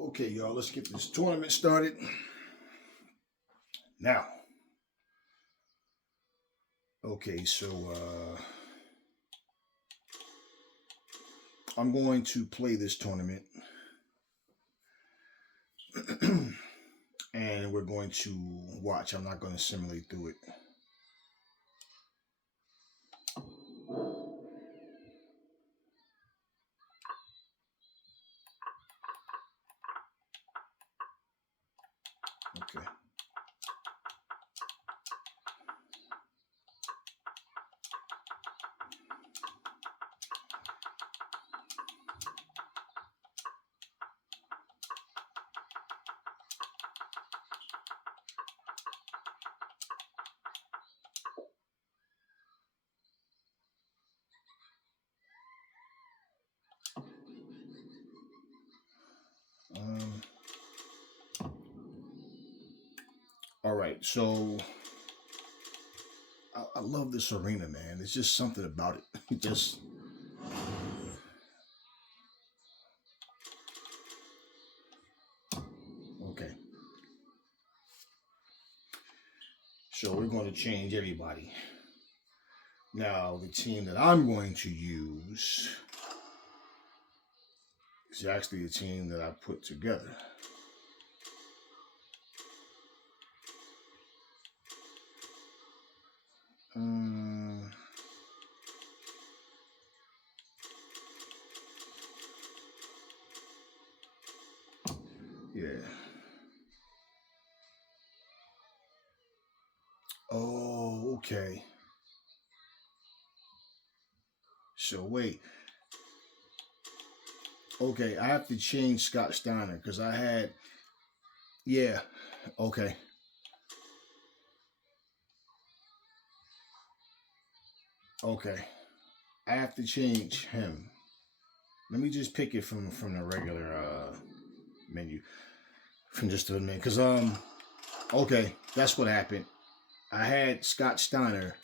Okay, y'all, let's get this tournament started. Now, okay, so I'm going to play this tournament and we're going to watch. I'm not going to simulate through it. Okay. Um, all right, so I love this arena, man. It's just something about it. Just okay. So we're going to change everybody. Now, the team that I'm going to use is actually a team that I put together. Um, yeah. Oh, okay. So wait. Okay, I have to change Scott Steiner because I had. Yeah. Okay. Okay. I have to change him. Let me just pick it from the regular menu from just a minute because okay, that's what happened. I had Scott Steiner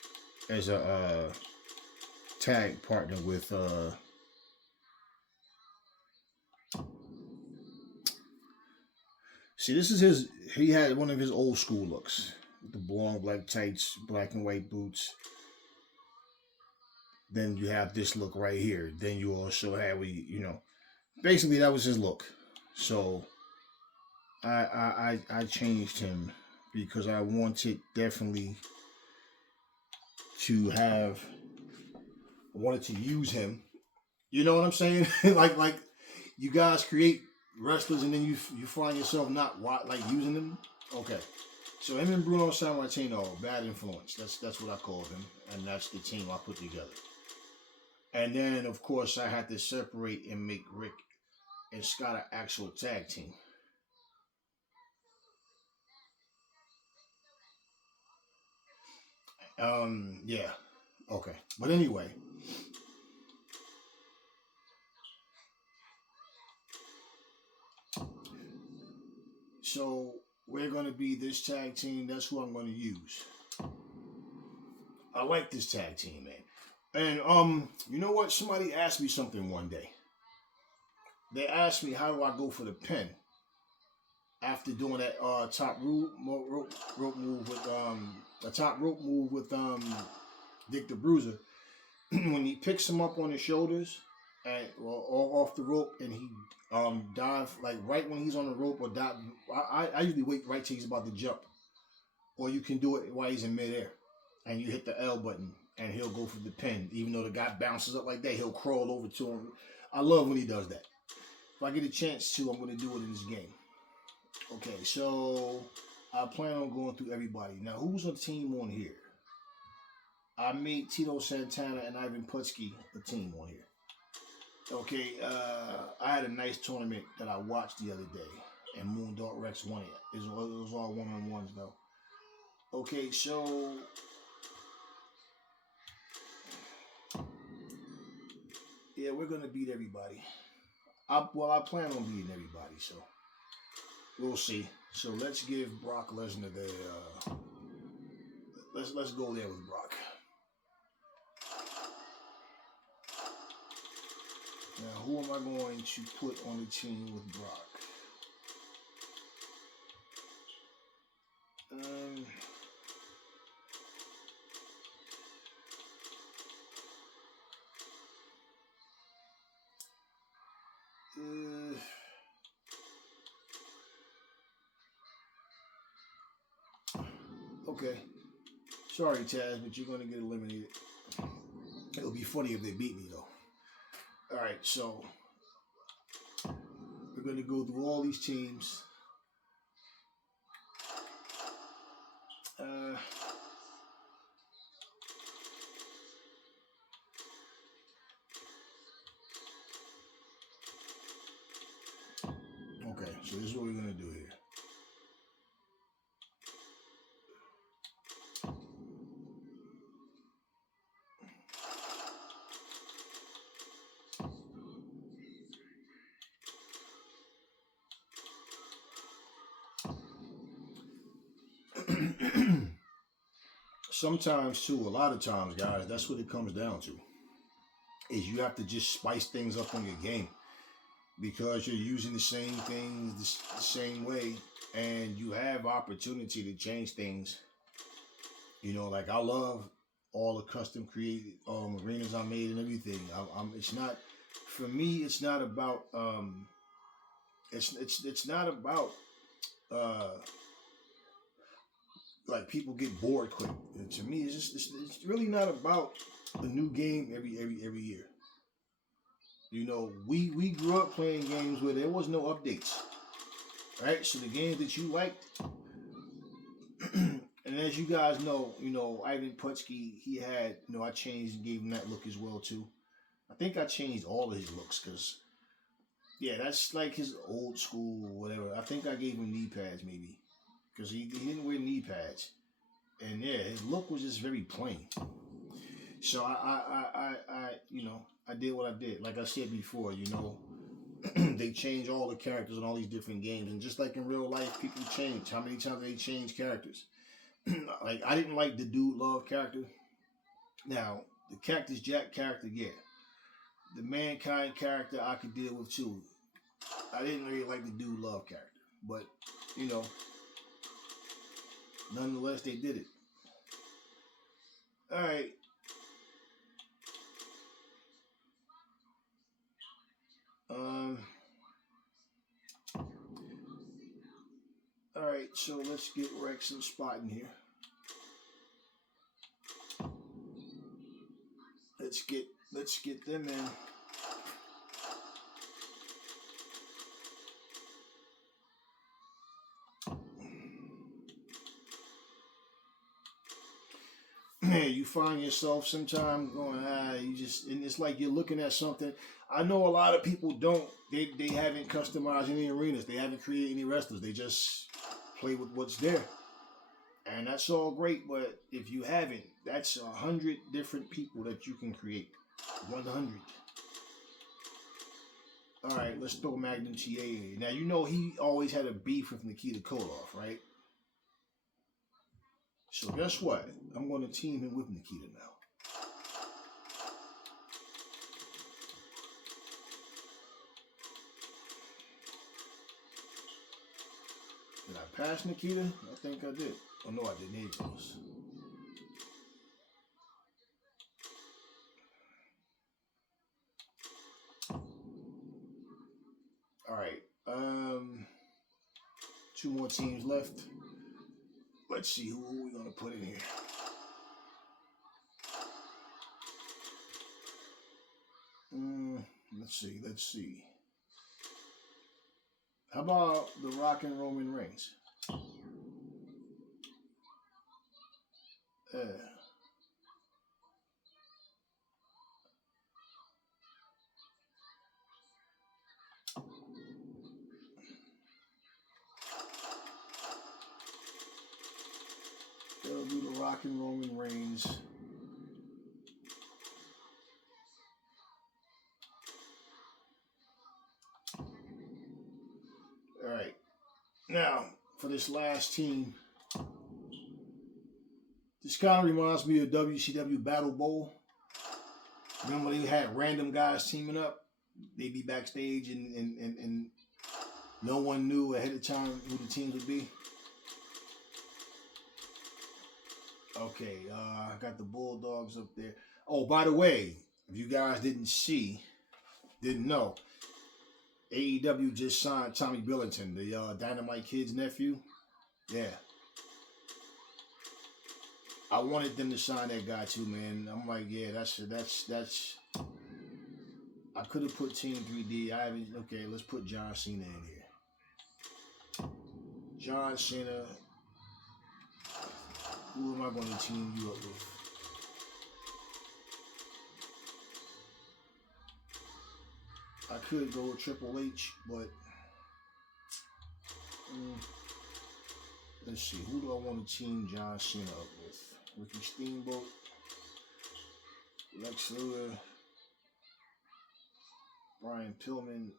as a tag partner with see, this is his. He had one of his old school looks, the long black tights, black and white boots. Then you have this look right here. Then you also have basically that was his look. So I changed him because I wanted definitely to have. I wanted to use him. You know what I'm saying? like you guys create wrestlers and then you find yourself not like using them. Okay. So him and Bruno Sammartino, bad influence. That's what I call him, and that's the team I put together. And then of course I had to separate and make Rick and Scott an actual tag team. Yeah, okay. But anyway, so we're gonna be this tag team. That's who I'm gonna use. I like this tag team, man. And you know what? Somebody asked me something one day. They asked me how do I go for the pin after doing that rope move with a top rope move with Dick the Bruiser. When he picks him up on his shoulders and off the rope and he dive like right when he's on the rope or dive. I usually wait right till he's about to jump, or you can do it while he's in midair, and you hit the L button and he'll go for the pin. Even though the guy bounces up like that, he'll crawl over to him. I love when he does that. If I get a chance to, I'm going to do it in this game. Okay, so I plan on going through everybody. Now, who's a team on here? I made Tito Santana and Ivan Putski a team on here. Okay, I had a nice tournament that I watched the other day, and Moondog Rex won it. It was all one on ones though. Okay, so yeah, we're gonna beat everybody. I plan on beating everybody, so we'll see. So let's give Brock Lesnar the. Let's go there with Brock. Now, who am I going to put on the team with Brock? Okay. Sorry, Taz, but you're going to get eliminated. It'll be funny if they beat me, though. All right, so we're going to go through all these teams. Okay, so this is what we're going to do here. Sometimes, too, a lot of times, guys, that's what it comes down to. Is you have to just spice things up on your game because you're using the same things the same way, and you have opportunity to change things. You know, like I love all the custom created arenas I made and everything. It's not for me. It's not about it's not about like people get bored quick. And to me, it's really not about a new game every year. You know, we grew up playing games where there was no updates, right? So the games that you liked, and as you guys know, you know, Ivan Putski, he had, you know, I changed and gave him that look as well too. I think I changed all of his looks because, yeah, that's like his old school or whatever. I think I gave him knee pads maybe because he didn't wear knee pads, and yeah, his look was just very plain. So I you know, I did what I did. Like I said before, you know, they change all the characters in all these different games, and just like in real life, people change. How many times they change characters? Like I didn't like the Dude Love character. Now the Cactus Jack character, yeah. The Mankind character I could deal with too. I didn't really like the Dude Love character, but you know, nonetheless they did it. All right. All right, so let's get Rex and Spot in here. Let's get them in. Man, you find yourself sometimes going, you just, and it's like you're looking at something. I know a lot of people don't. They haven't customized any arenas. They haven't created any wrestlers. They just play with what's there. And that's all great, but if you haven't, that's 100 different people that you can create. 100. All right, let's throw Magnum TA in. Now, you know he always had a beef with Nikita Koloff, right? So guess what? I'm going to team him with Nikita now. Did I pass Nikita? I think I did. Oh, no, I didn't. Here it goes. All right. 2 more teams left. Let's see who we're going to put in here. Let's see. How about the Rock and Roman Reigns? They'll do the Rock and Roman Reigns. All right. Now, for this last team, this kind of reminds me of WCW Battle Bowl. Remember they had random guys teaming up? They'd be backstage and no one knew ahead of time who the teams would be. Okay, I got the Bulldogs up there. Oh, by the way, if you guys didn't know, AEW just signed Tommy Billington, the Dynamite Kid's nephew. Yeah. I wanted them to sign that guy too, man. I'm like, yeah, that's. I could have put Team 3D. I haven't. Okay, let's put John Cena in here. John Cena. Who am I going to team you up with? I could go with Triple H, but let's see. Who do I want to team John Cena up with? Ricky Steamboat, Lex Luger, Brian Pillman.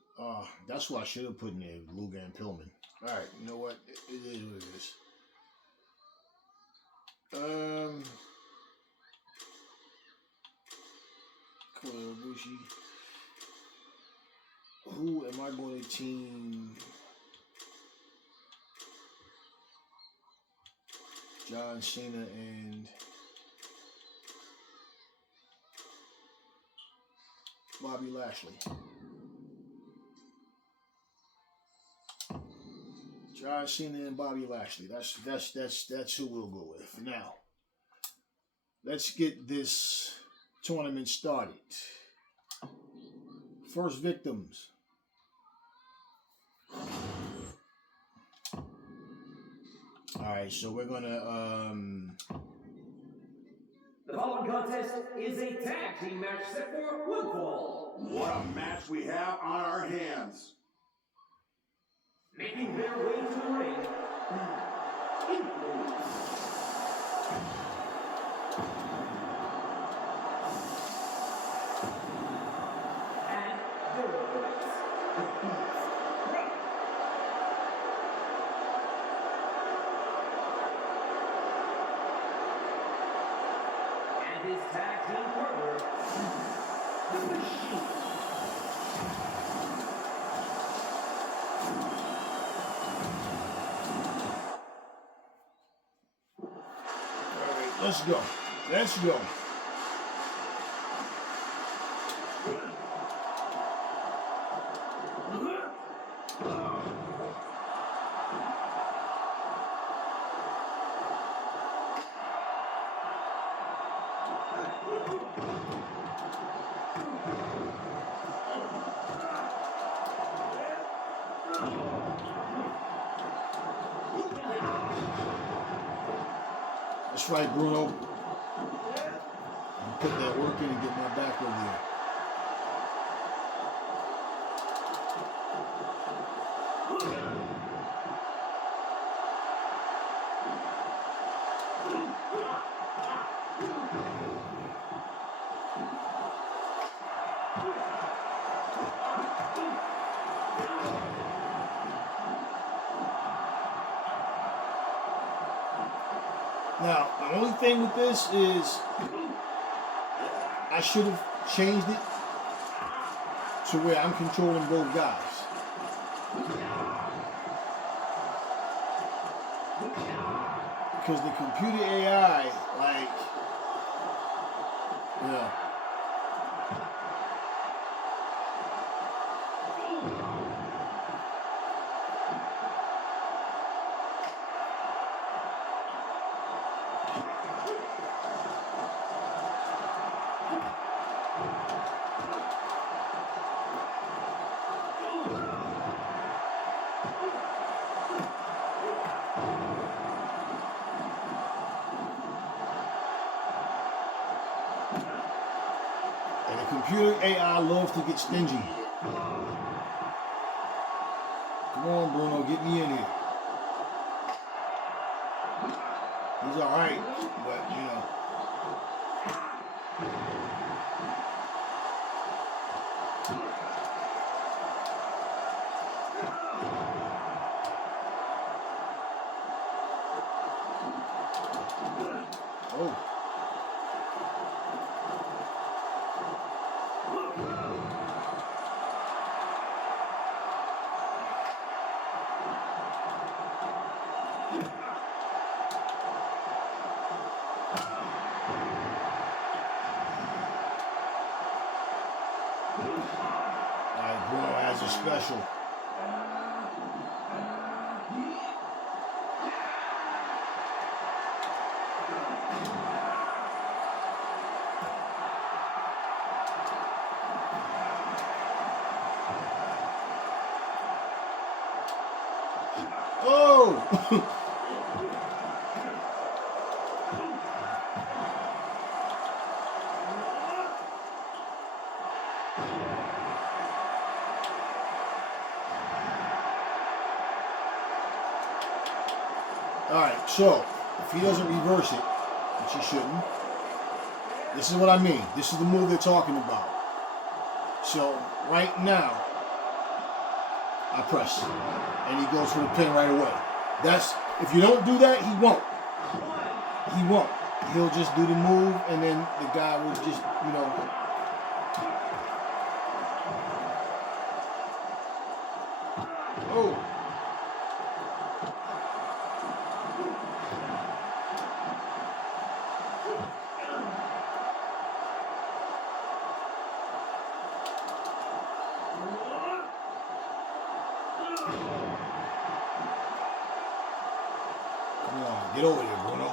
That's what I should have put in there, Luger and Pillman. All right, you know what? It is what it is. Bushi. Who am I going to team? John Cena and Bobby Lashley. John Cena and Bobby Lashley. That's who we'll go with. Now, let's get this tournament started. First victims. All right, so we're gonna The following contest is a tag team match set for one fall. What a match we have on our hands. Making their way to the ring. And their opponents. And his tag team partner, the Machine. let's go. Let's go. That's right, Bruno. Put that work in and get my back over there. Now, the only thing with this is I should have changed it to where I'm controlling both guys. Because the computer AI, like, yeah. And the computer AI loves to get stingy. Come on, Bruno, get me in here. He's all right, but you know. Oh. Bruno has a special. Oh. Alright, so if he doesn't reverse it, which he shouldn't, this is what I mean. This is the move they're talking about. So right now, I press, and he goes for the pin right away. That's, if you don't do that, he won't. He won't. He'll just do the move, and then the guy will just, you know. Oh. Come on, get over here, Bruno.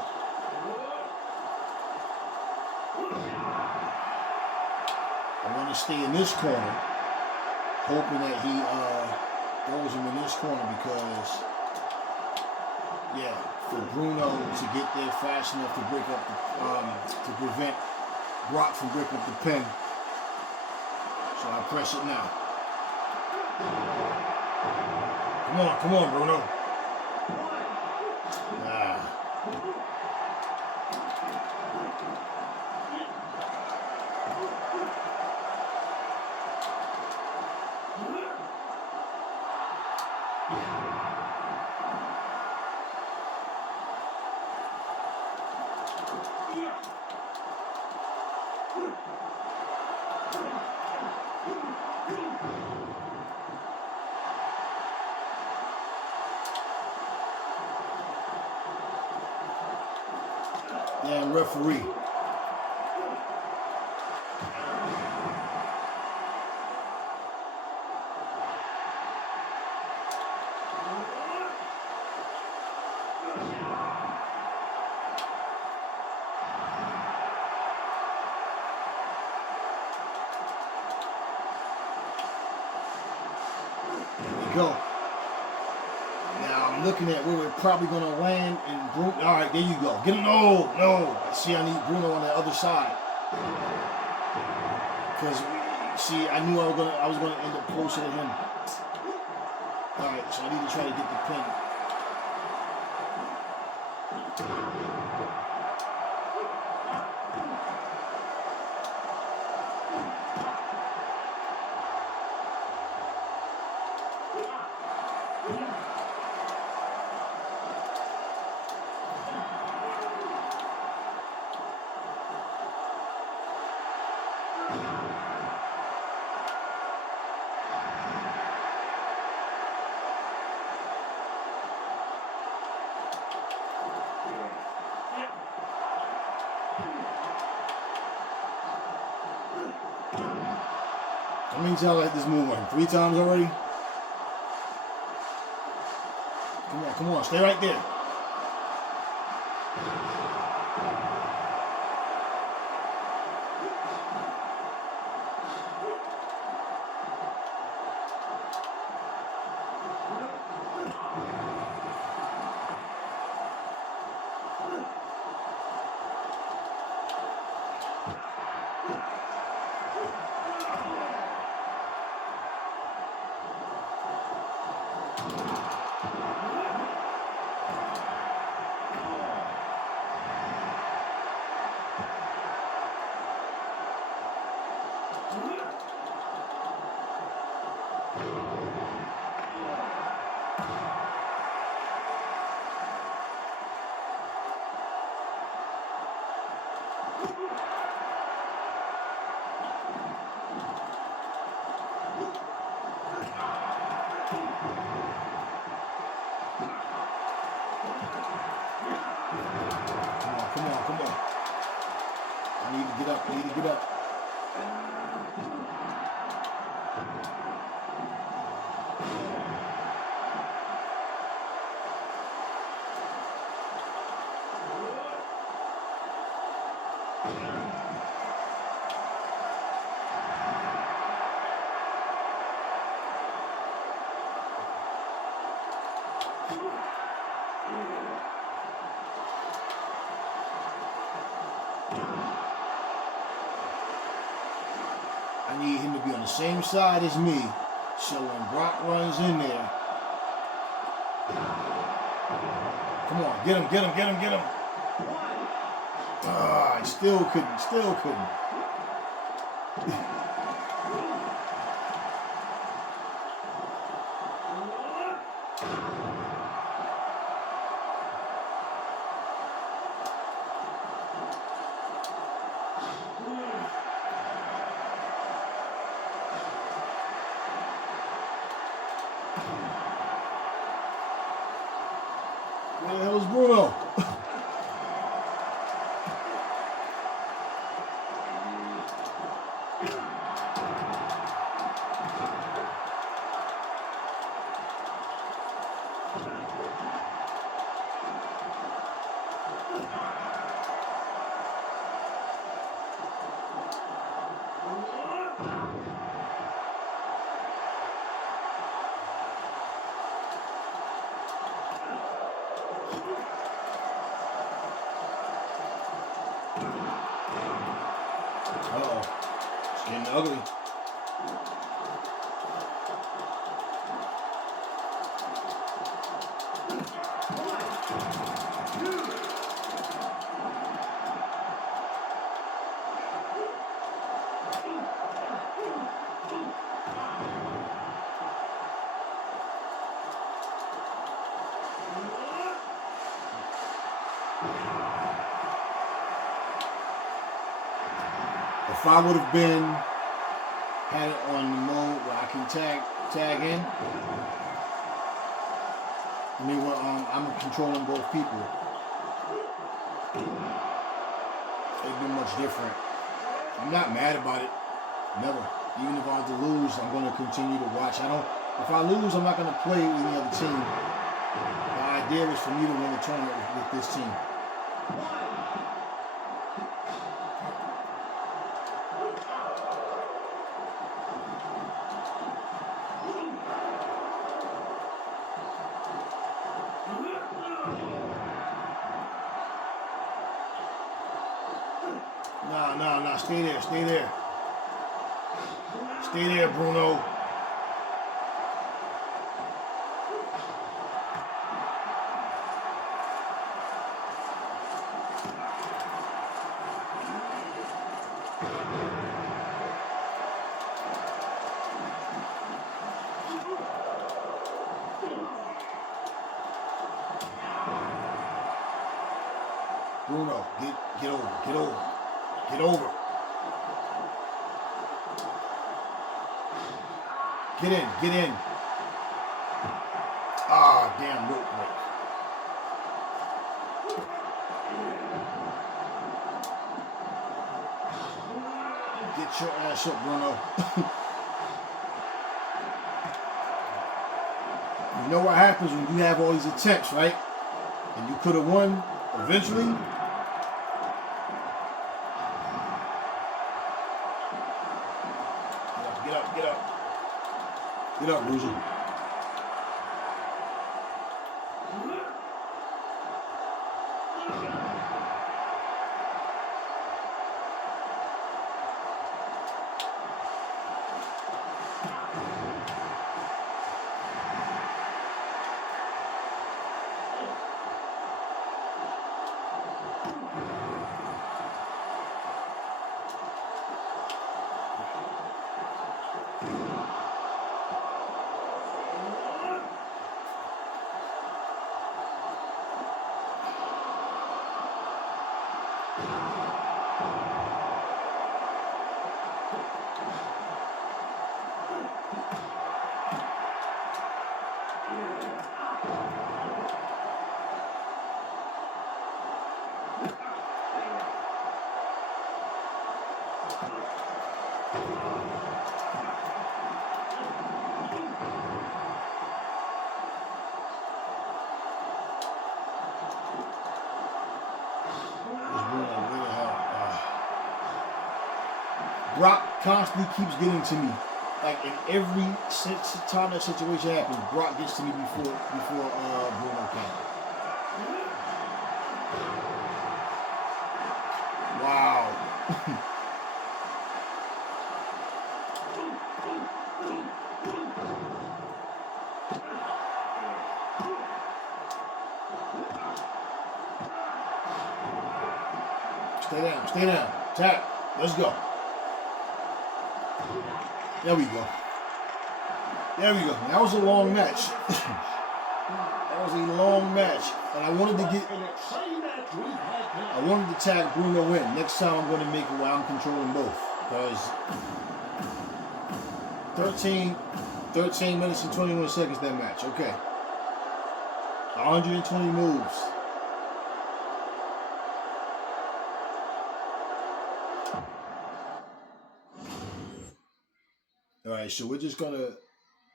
I want to stay in this corner, hoping that he throws him in this corner because, yeah, for Bruno to get there fast enough to break up the, to prevent Brock from breaking up the pin. So I press it now. Come on, Bruno. Ah. Damn referee. There we go. Now I'm looking at where we're probably going to land, and Bruno. All right, there you go. Get him. No. See, I need Bruno on the other side because see, I knew I was gonna end up closer to him. All right, so I need to try to get the pin. How many times I had this move on? 3 times already? Come on, stay right there. Come on. I need to get up. I need him to be on the same side as me, so when Brock runs in there, come on, get him, get him, get him, get him. Ah, I still couldn't, still couldn't. Where the hell is Bruno? Uh-oh. It's getting ugly. If I would have had it on the mode where I can tag in, I mean, when I'm controlling both people, it'd be much different. I'm not mad about it, never. Even if I have to lose, I'm going to continue to watch. If I lose, I'm not going to play with any other team. The idea is for me to win the tournament with this team. Nah, stay there, stay there. Stay there, Bruno. Bruno, get over, get over, get over. Get in, get in. Ah, damn rope break. Get your ass up, Bruno. You know what happens when you have all these attempts, right? And you could have won eventually. Get up, get up. Get up, loser. Brock constantly keeps getting to me. Like in every time that situation happens, Brock gets to me before Bruno can. Stay down. Tap. Let's go. There we go. That was a long match. That was a long match. And I wanted to tag Bruno in. Next time I'm going to make it where I'm controlling both. Because 13 minutes and 21 seconds that match. Okay. 120 moves. All right, so we're just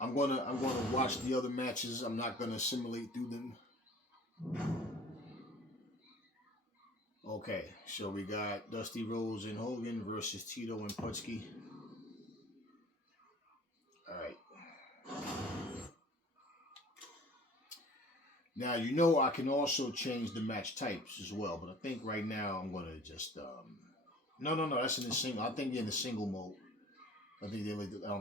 I'm gonna watch the other matches. I'm not gonna assimilate through them. Okay, so we got Dusty Rhodes and Hogan versus Tito and Putski. All right. Now I can also change the match types as well, but I think right now I'm gonna just no, that's in the single. I think in the single mode. I don't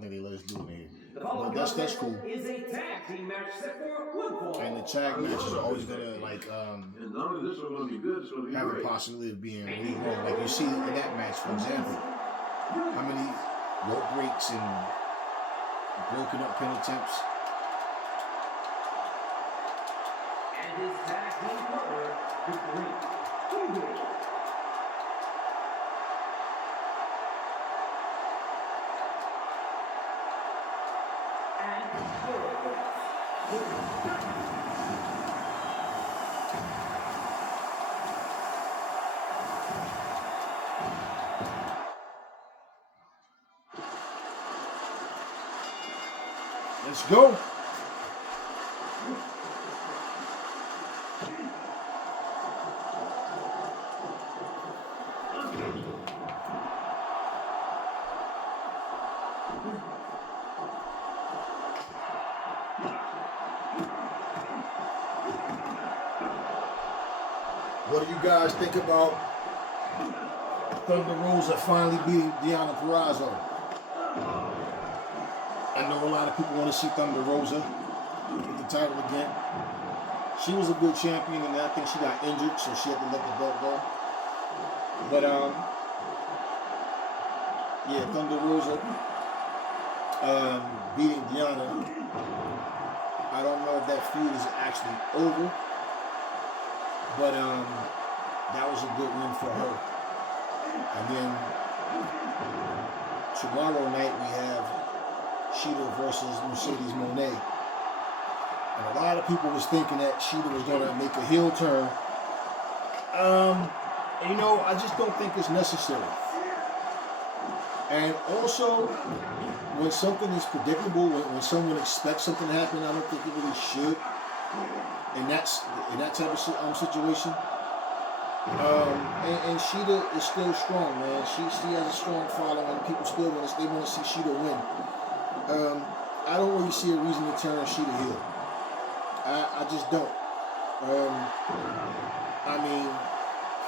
think they let us do it here. But that's cool. Is a tag team match set for one fall. And the tag match is always gonna And none of this is going to be good. It's going to be have great. a possibility of being really wrong. Like you see in that match, for example, how many rope breaks and broken up pin attempts. And his tag team partner, the Great Hogan. Let's go. What do you guys think about Thunder Rosa finally beating Deonna Purrazzo? I know a lot of people want to see Thunder Rosa get the title again. She was a good champion, and I think she got injured, so she had to let the belt go. But yeah, Thunder Rosa beating Deonna. I don't know if that feud is actually over, but that was a good win for her. And then tomorrow night we have Shida versus Mercedes Moné. And a lot of people was thinking that Shida was going to make a heel turn. I just don't think it's necessary. And also, when something is predictable, when someone expects something to happen, I don't think it really should. In that type of situation. And Shida is still strong, man. She has a strong following. People still want to see Shida win. I don't really see a reason to turn Shida heel. I just don't.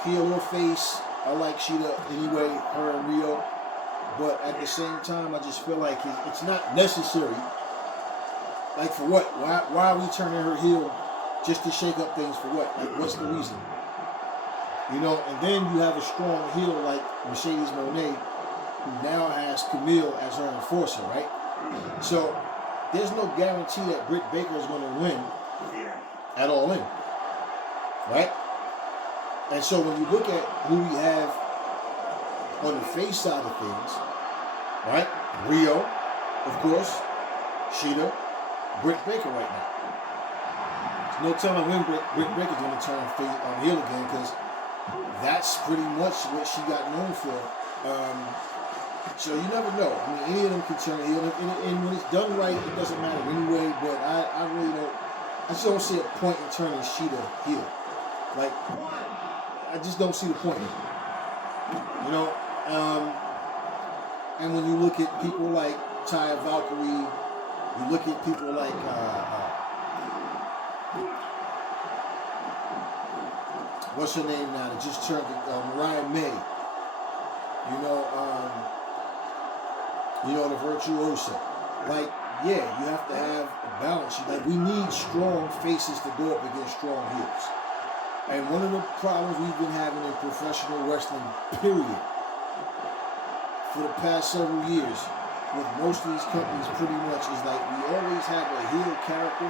Heel or face, I like Shida anyway, her and Rio. But at the same time, I just feel like it's not necessary. Like for what? Why are we turning her heel just to shake up things for what? Like what's the reason? And then you have a strong heel like Mercedes Moné, who now has Camille as her enforcer, right? So there's no guarantee that Britt Baker is going to win at All In, right? And so when you look at who we have on the face side of things, right? Rio, of course, Shida, Britt Baker right now. There's no telling when Britt Baker's going to turn heel again, because that's pretty much what she got known for. So you never know. Any of them can turn heel, and when it's done right, it doesn't matter anyway. But I really don't. I just don't see a point in turning Shida heel. Like, I just don't see the point. And when you look at people like Taya Valkyrie, you look at people like what's her name now that just turned Mariah May. The virtuoso. Like, yeah, you have to have a balance. Like, we need strong faces to go up against strong heels. And one of the problems we've been having in professional wrestling, period, for the past several years, with most of these companies pretty much, is like we always have a heel character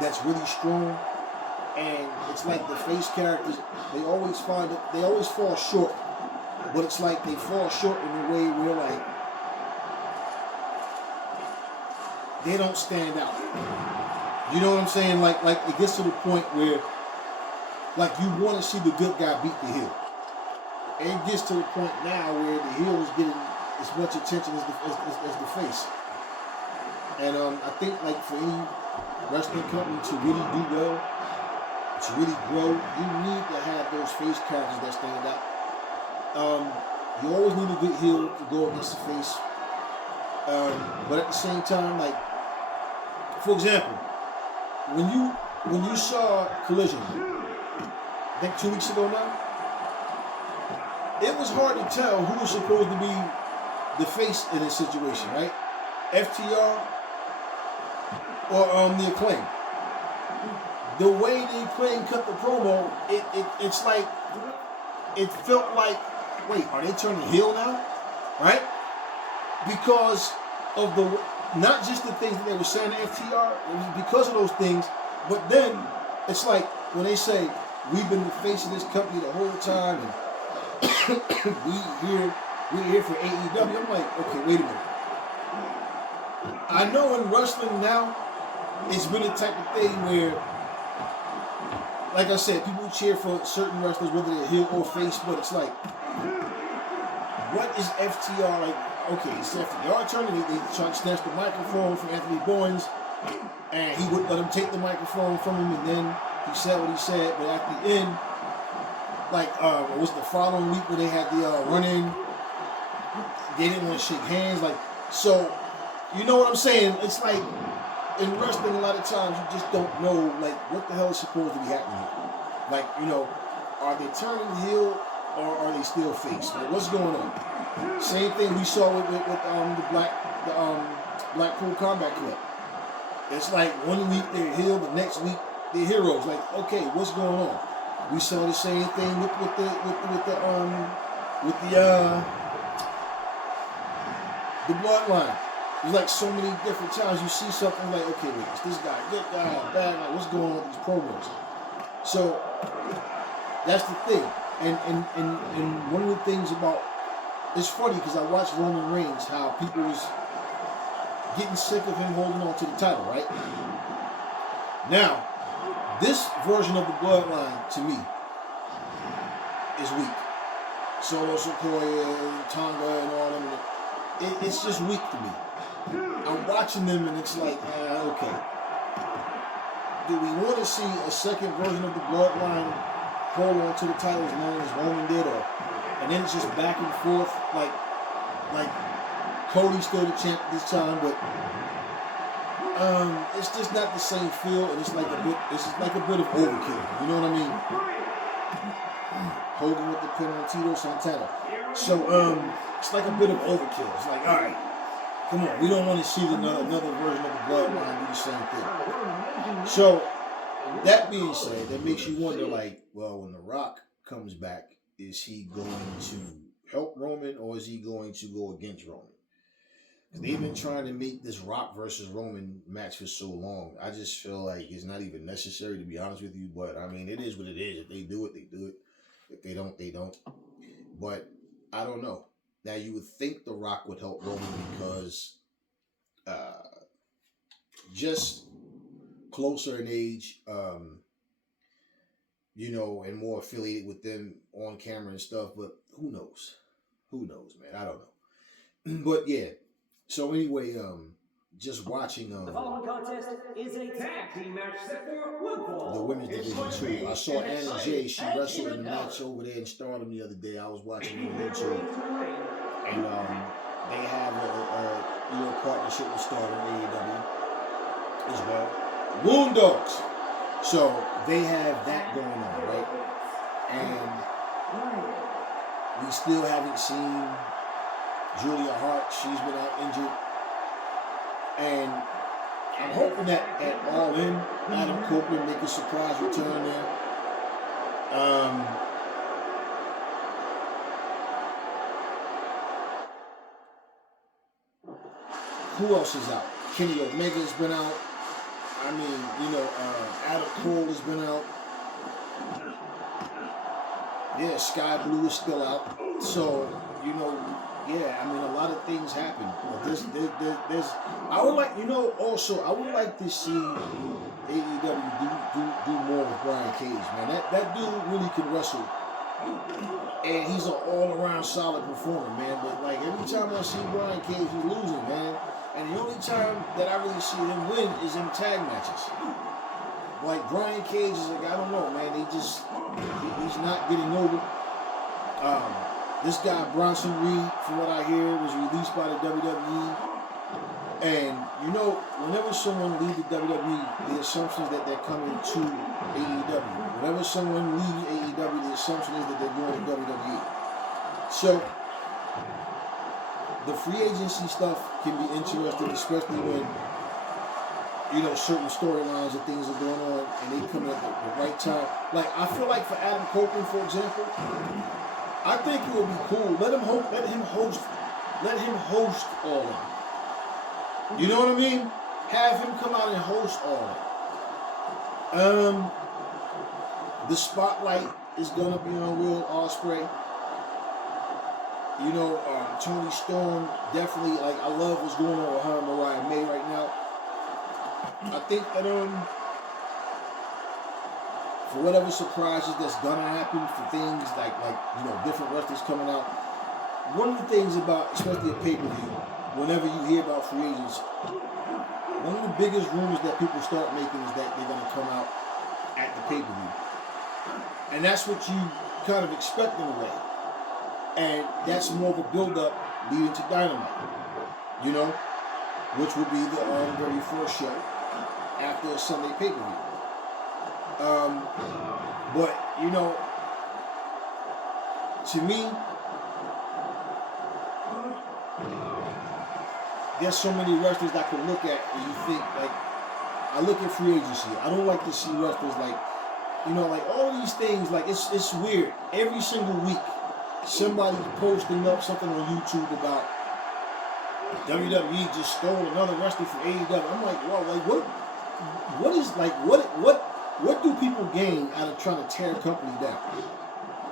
that's really strong, and it's like the face characters, they always fall short, but it's like they fall short in a way where like they don't stand out. You know what I'm saying? Like it gets to the point where like you want to see the good guy beat the heel. And it gets to the point now where the heel is getting as much attention as the face. And I think like for any wrestling company to really do well, to really grow, you need to have those face characters that stand out. You always need a good heel to go against the face. But at the same time, like, for example, when you saw Collision, I think 2 weeks ago now, it was hard to tell who was supposed to be the face in this situation, right? FTR or the Acclaim. The way the Acclaim cut the promo, it's like, it felt like, wait, are they turning heel now? Right? Because of not just the things that they were saying to FTR, it was because of those things, but then it's like when they say, we've been the face of this company the whole time, and we're here for AEW. I'm like, okay, wait a minute. I know in wrestling now, it's been a type of thing where, like I said, people cheer for certain wrestlers, whether they're heel or face, but it's like, what is FTR like? Okay, it's FTR turning. They tried to snatch the microphone from Anthony Bowens, and he wouldn't let him take the microphone from him, and then he said what he said, but at the end, like, it was the following week where they had the run-in, they didn't want to shake hands, like, so, you know what I'm saying? It's like, in wrestling, a lot of times, you just don't know, like, what the hell is supposed to be happening here. Like, are they turning heel, or are they still face? Like, what's going on? Same thing we saw with the Blackpool Combat Club. It's like, one week they're heel, the next week they're heroes. Like, okay, what's going on? We saw the same thing with the Bloodline. There's like so many different times you see something like, okay, wait, is this guy good guy, bad guy? What's going on with these promos? So that's the thing. And one of the things about, it's funny because I watched Roman Reigns, how people was getting sick of him holding on to the title, right? Now, this version of the Bloodline, to me, is weak. Solo Sikoa, Tonga, and all them. It's just weak to me. I'm watching them, and it's like, okay. Do we want to see a second version of the Bloodline hold on to the title as long as Roman did, and then it's just back and forth, like Cody's still the champ this time, but it's just not the same feel, and it's like a bit of overkill. You know what I mean? Hogan with the pin on Tito Santana. So it's like a bit of overkill. It's like, all right, come on, we don't want to see another version of the Bloodline do the same thing. So that being said, that makes you wonder, like, well, when The Rock comes back, is he going to help Roman, or is he going to go against Roman? They've been trying to make this Rock versus Roman match for so long. I just feel like it's not even necessary, to be honest with you. But, I mean, it is what it is. If they do it, they do it. If they don't, they don't. But I don't know. Now, you would think The Rock would help Roman because just closer in age, and more affiliated with them on camera and stuff. But who knows? Who knows, man? I don't know. But, yeah. So anyway, just watching the following contest is a tag team match set for one fall. The women's division 2. I saw Anna Jay. She wrestled in a match over there in Stardom the other day. I was watching it on YouTube, and they have a partnership with Stardom AEW as well. Moondogs. So they have that going on, right? And We still haven't seen Julia Hart. She's been out injured. And I'm hoping that at All In, Adam Copeland make a surprise return there. Who else is out? Kenny Omega's been out. I mean, Adam Cole has been out. Yeah, Sky Blue is still out. So, yeah, I mean, a lot of things happen. I would like, also, I would like to see AEW do more with Brian Cage, man. That dude really can wrestle. And he's an all-around solid performer, man. But, like, every time I see Brian Cage, he's losing, man. And the only time that I really see him win is in tag matches. Like, Brian Cage is like, I don't know, man. He's not getting over. This guy, Bronson Reed, from what I hear, was released by the WWE. And, whenever someone leaves the WWE, the assumption is that they're coming to AEW. Whenever someone leaves AEW, the assumption is that they're going to WWE. So, the free agency stuff can be interesting, especially when, certain storylines and things are going on and they come at the right time. Like, I feel like for Adam Copeland, for example, I think it would be cool. Let him host All In. You know what I mean? Have him come out and host All In. The spotlight is gonna be on Will Ospreay. Toni Storm, definitely, like, I love what's going on with her and Mariah May right now. I think that, for whatever surprises that's gonna happen, for things like different wrestlers coming out, one of the things about, especially a pay-per-view, whenever you hear about free agents, one of the biggest rumors that people start making is that they're gonna come out at the pay-per-view. And that's what you kind of expect in a way. And that's more of a build-up leading to Dynamite, which will be the very first show after a Sunday pay-per-view. But, to me, there's so many wrestlers I can look at and you think, like, I look at free agency. I don't like to see wrestlers like all these things, like, it's weird. Every single week, somebody's posting up something on YouTube about WWE just stole another wrestler from AEW. I'm like, wow, like what do people gain out of trying to tear a company down?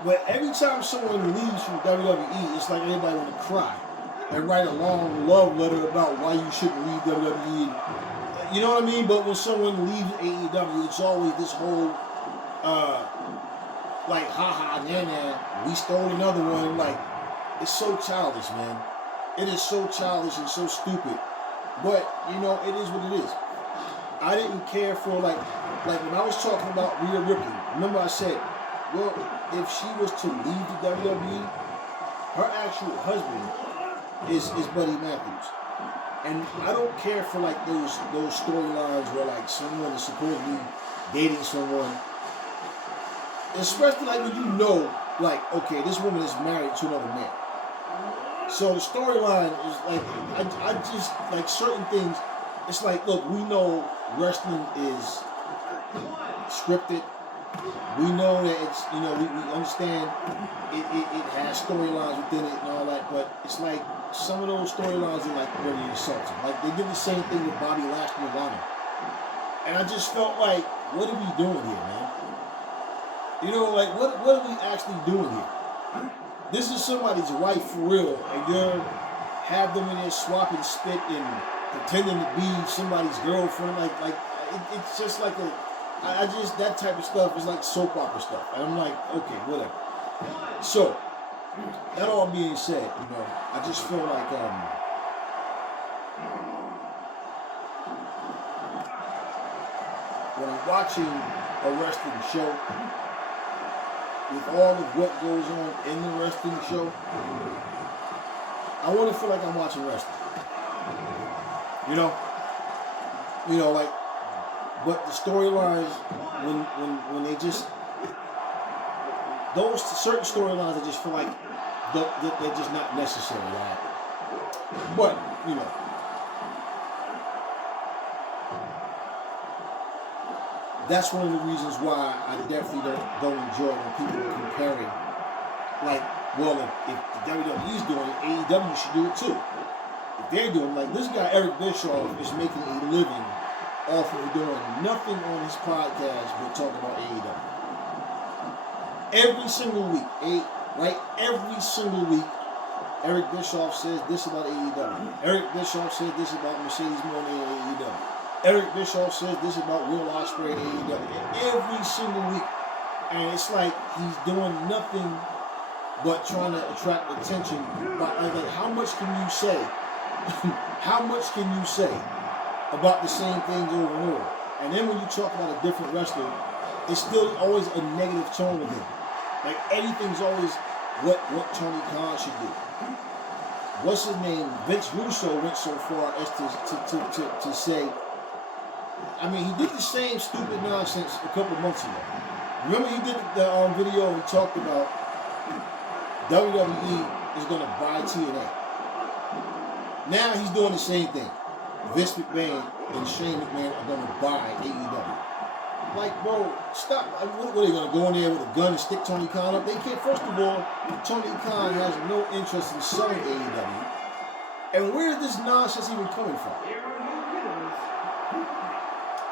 But every time someone leaves from WWE, it's like everybody want to cry and write a long love letter about why you shouldn't leave WWE. You know what I mean? But when someone leaves AEW, it's always this whole like, haha, nah, we stole another one. Like, it's so childish, man. It is so childish and so stupid. But, it is what it is. I didn't care for, like when I was talking about Rhea Ripley, remember I said, well, if she was to leave the WWE, her actual husband is Buddy Matthews. And I don't care for, like, those storylines where, like, someone is supposedly dating someone. Especially, like, when like, okay, this woman is married to another man. So the storyline is, like, I just, like, certain things, it's like, look, we know wrestling is scripted. We know that it's, we understand it has storylines within it and all that, but it's like, some of those storylines are, like, really insulting. Like, they did the same thing with Bobby Lashley and Lana. And I just felt like, what are we doing here, man? Like, what are we actually doing here? This is somebody's wife for real, and you have them in there swapping spit and pretending to be somebody's girlfriend. Like it's just like that type of stuff is like soap opera stuff. And I'm like, okay, whatever. So, that all being said, I just feel like, when I'm watching a wrestling show, with all of what goes on in the wrestling show, I want to feel like I'm watching wrestling. Like, but the storylines, when they just, those certain storylines, I just feel like they're just not necessary to happen. But, you know, that's one of the reasons why I definitely don't enjoy when people are comparing, like, well, if the WWE is doing it, AEW should do it too. If they're doing, like, this guy Eric Bischoff is making a living off of doing nothing on his podcast but talking about AEW. Every single week, right? Every single week, Eric Bischoff says this about AEW. Eric Bischoff says this about Mercedes Moné and AEW. Eric Bischoff says this about Will Ospreay and AEW. Every single week. And it's like he's doing nothing but trying to attract attention. But like, how much can you say? How much can you say about the same things over and over? And then when you talk about a different wrestler, it's still always a negative tone with him. Like, everything's always what Tony Khan should do. What's his name? Vince Russo went so far as to say, I mean, he did the same stupid nonsense a couple months ago. Remember he did the video and talked about WWE is going to buy TNA. Now he's doing the same thing. Vince McMahon and Shane McMahon are going to buy AEW. Like, bro, stop. What are they going to go in there with a gun and stick Tony Khan up? They can't. First of all, Tony Khan has no interest in selling AEW. And where is this nonsense even coming from? Here are your winners.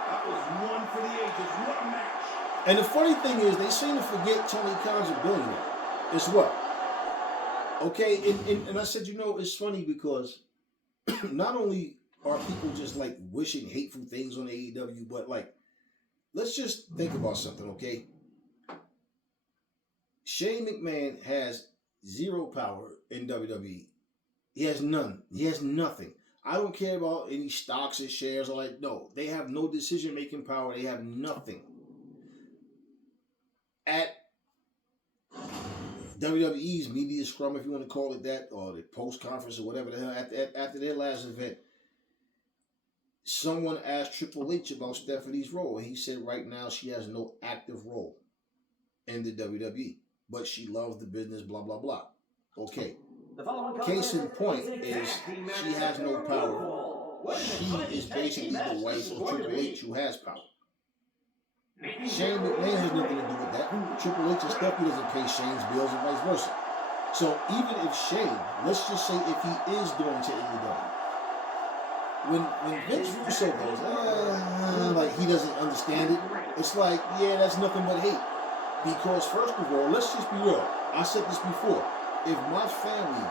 That was one for the ages. What a match. And the funny thing is, they seem to forget Tony Khan's a billionaire as well. Okay, and I said, you know, it's funny because not only are people just like wishing hateful things on AEW, but like, let's just think about something, okay? Shane McMahon has zero power in WWE. He has none. He has nothing. I don't care about any stocks or shares or like, no. They have no decision-making power. They have nothing. At WWE's media scrum, if you want to call it that, or the post-conference or whatever the hell, after their last event, someone asked Triple H about Stephanie's role, and he said right now she has no active role in the WWE, but she loves the business, blah, blah, blah. Okay. Case in point is she has no power. She is basically the wife of Triple H who has power. Shane McMahon has nothing to do with that. Triple H and Stephanie doesn't pay Shane's bills and vice versa. So even if Shane, let's just say if he is going to AEW, when Vince Russo goes, like he doesn't understand it, it's like, yeah, that's nothing but hate. Because first of all, let's just be real. I said this before. If my family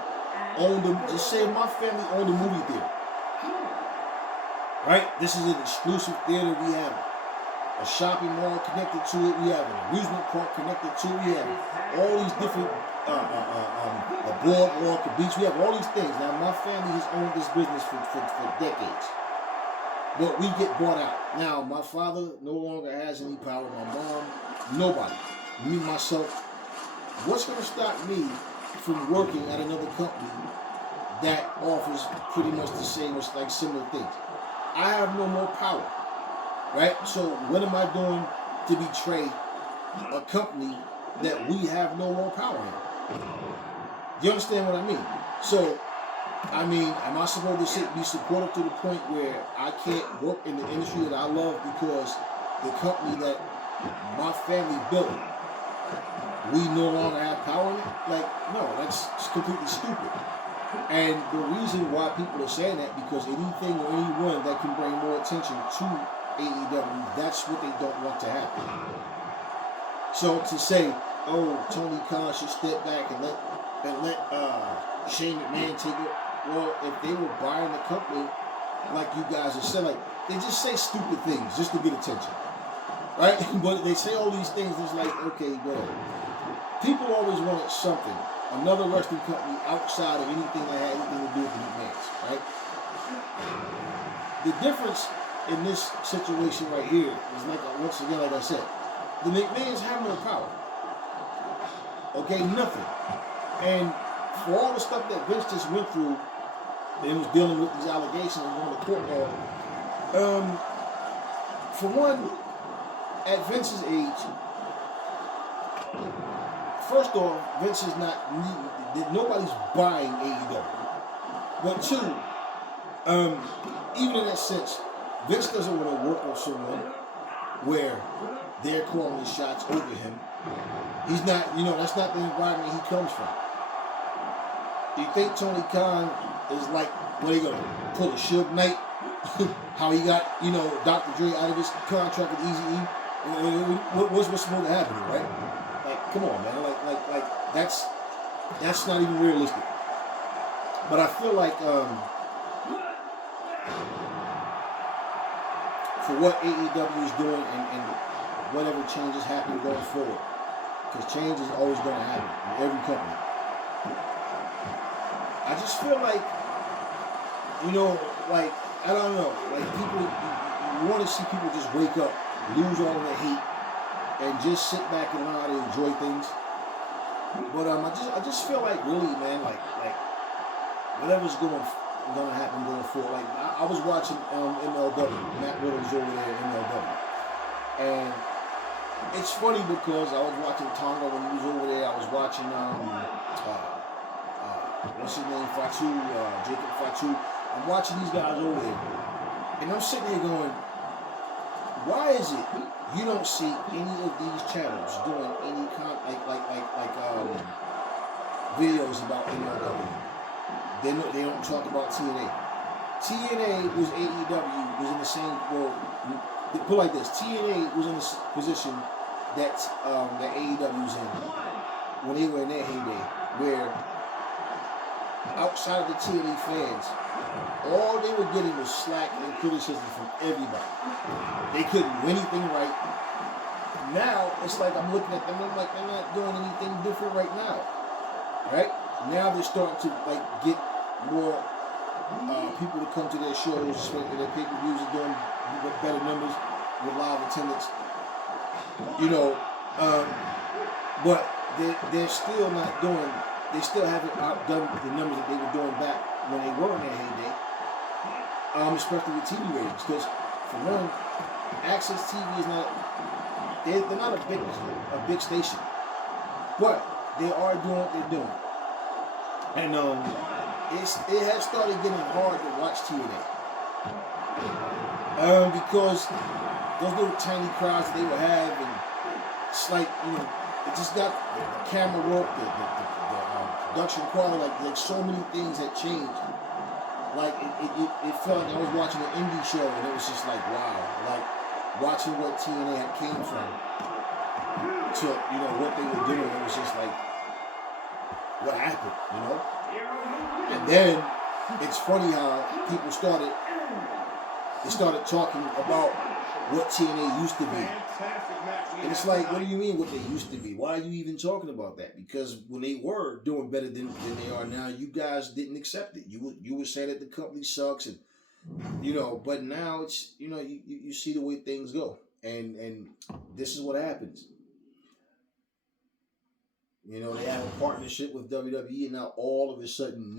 owned just say my family owned a movie theater, right? This is an exclusive theater. We have a shopping mall connected to it. We have an amusement park connected to it. We have all these different, a boardwalk, a beach. We have all these things. Now, my family has owned this business for decades. But we get bought out. Now, my father no longer has any power. My mom, nobody. Me, myself. What's going to stop me from working at another company that offers pretty much the same or like similar things? I have no more power. Right? So what am I doing to betray a company that we have no more power in? Do you understand what I mean? So, I mean, am I supposed to be supportive to the point where I can't work in the industry that I love because the company that my family built, we no longer have power in it? Like, no, that's completely stupid. And the reason why people are saying that, because anything or anyone that can bring more attention to AEW, that's what they don't want to happen. So to say, oh, Tony Khan should step back and let Shane McMahon take it. Well, if they were buying the company, like you guys have said, like they just say stupid things just to get attention, right? But they say all these things. It's like, okay, whatever. People always wanted something, another wrestling company outside of anything that had anything to do with the McMahons, right? The difference in this situation right here is, like, once again, like I said, the McMahons have no power. Okay, nothing. And for all the stuff that Vince just went through and was dealing with these allegations and going to court, for one, at Vince's age, first off, Vince is not nobody's buying AEW. But two, even in that sense, Vince doesn't want to work with someone where they're calling the shots over him. He's not, that's not the environment he comes from. You think Tony Khan is like, what are you going to pull a Suge Knight? How he got, Dr. Dre out of his contract with Eazy-E? What's supposed to happen, right? Like, come on, man. Like that's not even realistic. But I feel like for what AEW is doing and whatever changes happen going forward, because change is always going to happen in every company. I just feel like, I don't know, like people, you want to see people just wake up, lose all of the hate, and just sit back and learn how to enjoy things. But I just feel like really, man, like whatever's going to happen going forward. Like I was watching MLW, Matt Riddle's over there in MLW, and it's funny because I was watching Tonga when he was over there. I was watching what's his name, Fatu, Jacob Fatu. I'm watching these guys over there, and I'm sitting here going, why is it you don't see any of these channels doing any videos about MLW? They don't talk about TNA. TNA was AEW was in the same put it like this. TNA was in the position that AEW was in when they were in their heyday, where outside of the TNA fans, all they were getting was slack and criticism from everybody. They couldn't do anything right. Now, it's like I'm looking at them, I'm like, they're not doing anything different right now. Right? Now they're starting to get more people to come to their shows, especially their pay-per-views are doing better numbers with live attendance. But they're still not doing, they still haven't outdone the numbers that they were doing back when they were in their heyday, especially with TV ratings. Because for one, Access TV is not, they're not a big station, but they are doing what they're doing, and it has started getting hard to watch TNA, because those little tiny crowds that they would have, and it's like it just got the camera work, the production quality, like so many things had changed. Like it felt like I was watching an indie show, and it was just like, wow, like watching what TNA had came from to what they were doing. It was just like, what happened, And then it's funny how people started talking about what TNA used to be. And it's like, what do you mean what they used to be? Why are you even talking about that? Because when they were doing better than they are now, you guys didn't accept it. You were saying that the company sucks, and but now it's you see the way things go, and this is what happens. They have a partnership with WWE, and now all of a sudden,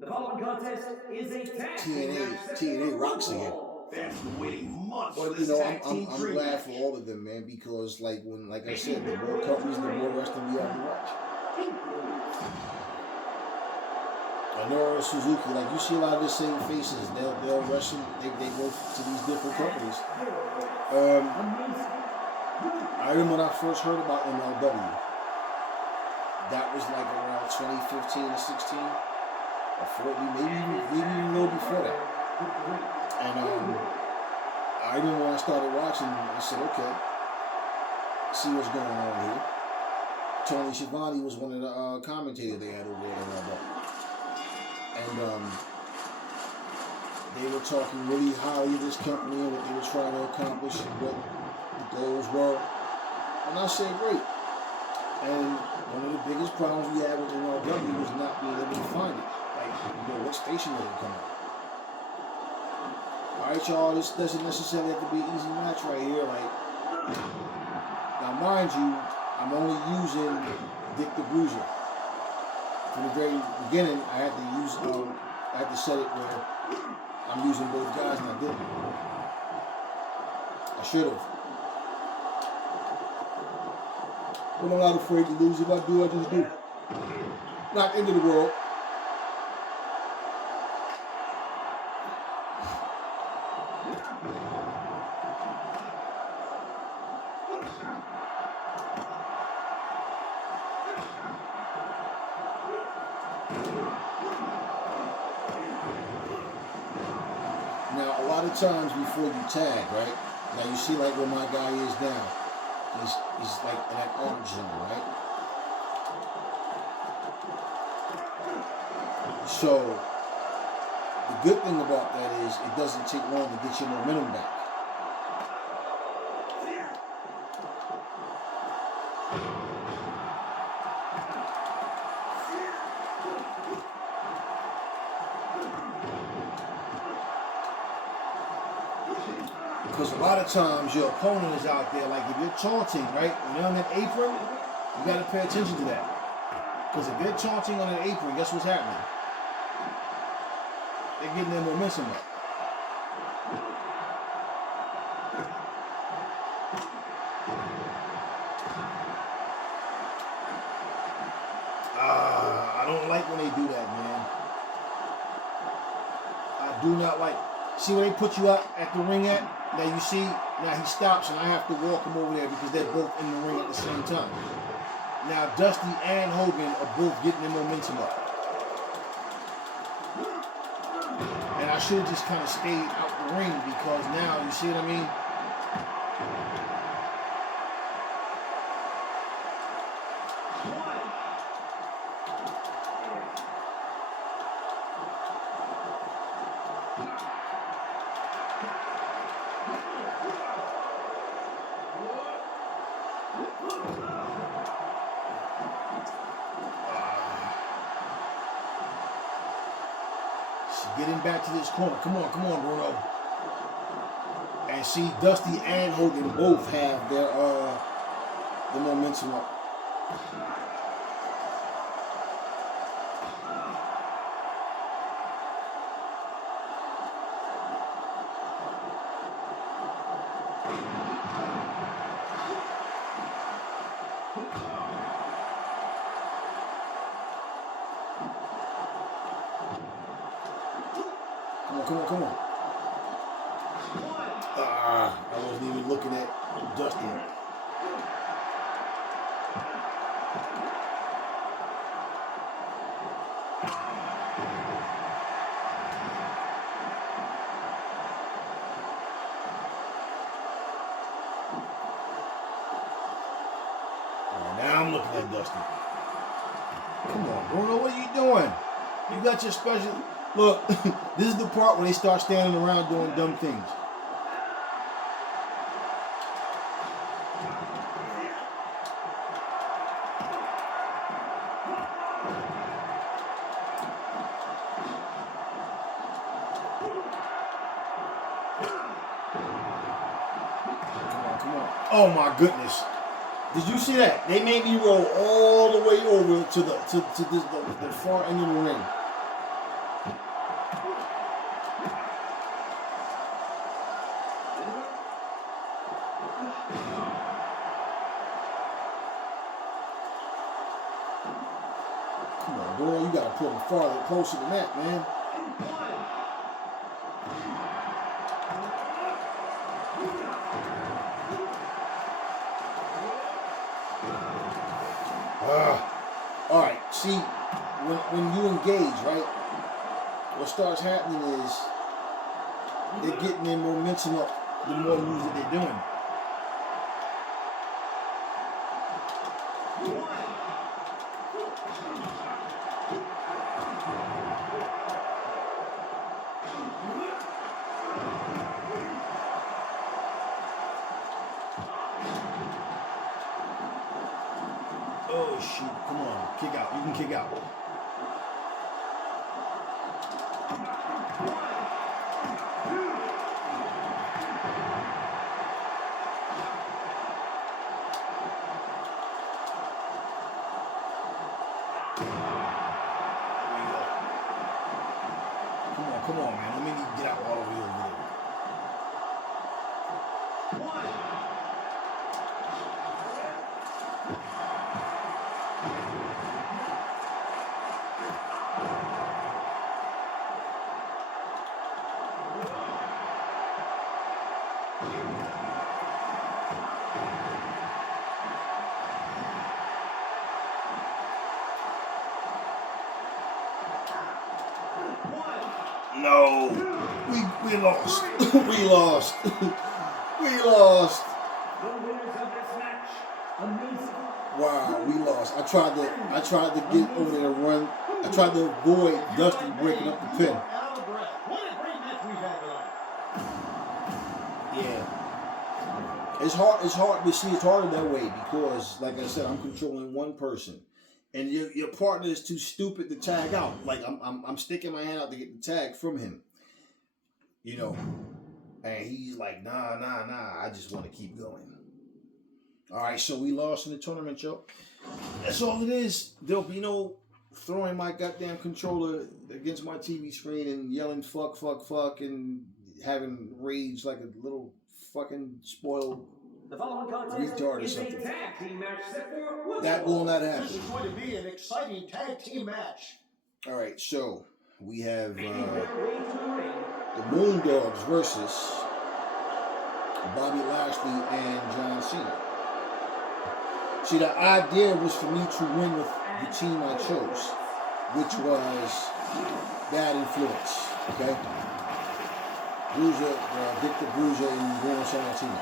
the following contest is a tag TNA rocks again. Fans been waiting months But for this tag team I'm dream glad match. for all of them, man, because like I said, the more companies, the more wrestling we have to watch. Honora Suzuki, like you see a lot of the same faces. They'll wrestle. They go to these different companies. I remember when I first heard about MLW. That was like around 2015 or 16, or 40, maybe even a little before that. And I remember when I started watching, I said, okay, see what's going on here. Tony Schiavone was one of the commentators they had over there in MLW. And they were talking really highly of this company and what they were trying to accomplish and what the goals were. And I said, great. And one of the biggest problems we had with MLW was not being able to find it. Like, what station does it come on? Alright, y'all, this doesn't necessarily have to be an easy match right here. Like, now mind you, I'm only using Dick the Bruiser. From the very beginning, I had to set it where I'm using both guys, and I didn't. I should have. I'm not afraid to lose. If I do, I just do. Not the end of the world. Now, a lot of times before you tag, right? Now you see like where my guy is now. He's like in that orange zone, right? So the good thing about that is it doesn't take long to get your momentum back. Because a lot of times your opponent is out there, like if you're taunting, right? When they're on that apron, you got to pay attention to that. Because if they're taunting on an apron, guess what's happening? They're getting their momentum up. I don't like when they do that, man. I do not like. See when they put you out at the ring at? Now you see, now he stops and I have to walk him over there because they're both in the ring at the same time. Now Dusty and Hogan are both getting their momentum up. And I should have just kind of stayed out the ring because now, you see what I mean? Getting back to this corner. Come on, Bruno. And see, Dusty and Hogan both have their the momentum up. Come on. I wasn't even looking at Dusty. Now I'm looking at Dusty. Come on, Bruno, what are you doing? You got your special... Look, this is the part where they start standing around doing dumb things. Come on. Oh my goodness. Did you see that? They made me roll all the way over to the far end of the ring. Come on, boy, you gotta put him farther, closer than that, man. All right, see, when you engage, right, what starts happening is they're getting their momentum up the more moves that they're doing. Oh, shoot. Come on. Kick out. You can kick out. Come on, man. Let me get out all the way over there. No, we lost. We lost. We lost. The winners of this match, amazing. Wow, we lost. I tried to get over there and run. I tried to avoid Dusty breaking up the pin. Out of breath. What a great match we've had tonight. Yeah. It's hard to see. It's harder that way because, like I said, I'm controlling one person, and your partner is too stupid to tag out. Like I'm sticking my hand out to get the tag from him, you know, and he's like, nah. I just want to keep going. All right, so we lost in the tournament, Joe. That's all it is. There'll be no throwing my goddamn controller against my TV screen and yelling fuck and having rage like a little fucking spoiled The following contest retard or is a something. tag team match set for one That will not This happen. is going to be an exciting tag team match. All right, so we have making their way to the ring. the Moondogs versus Bobby Lashley and John Cena. See, the idea was for me to win with the team I chose, which was Bad Influence, okay? Bruiser, Victor Bruiser and Bruno Sammartino.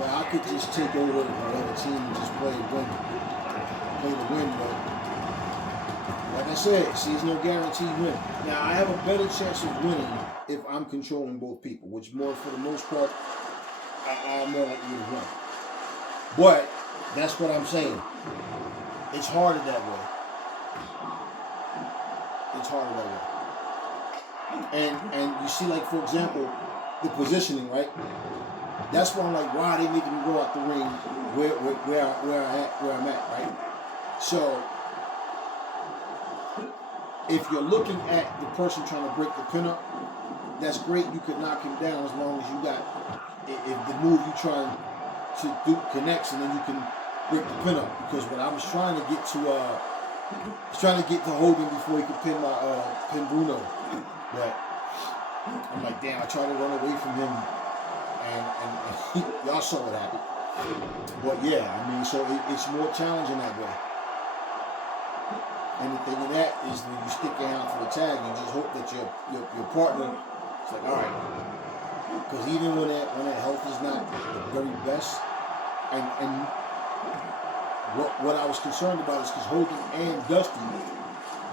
Now, I could just take over the other team and just play the win, but like I said, see, there's no guaranteed win. Now, I have a better chance of winning if I'm controlling both people, which more, for the most part, I'm more likely to win. But that's what I'm saying. It's harder that way. It's harder that way. And you see, like, for example, the positioning, right? That's why I'm like, why are they making me go out the ring where I'm at, right? So if you're looking at the person trying to break the pin up, that's great. You could knock him down as long as you got, if the move you're trying to do connects, and then you can break the pin up. Because what I was trying to get to Hogan before he could pin Bruno, but I'm like, damn, I tried to run away from him, and y'all saw what happened. But yeah, I mean, so it's more challenging that way. And the thing of that is, when you stick your hand out for the tag, you just hope that your partner is like, all right. Because even when that health is not the very best, and what I was concerned about is because Hogan and Dusty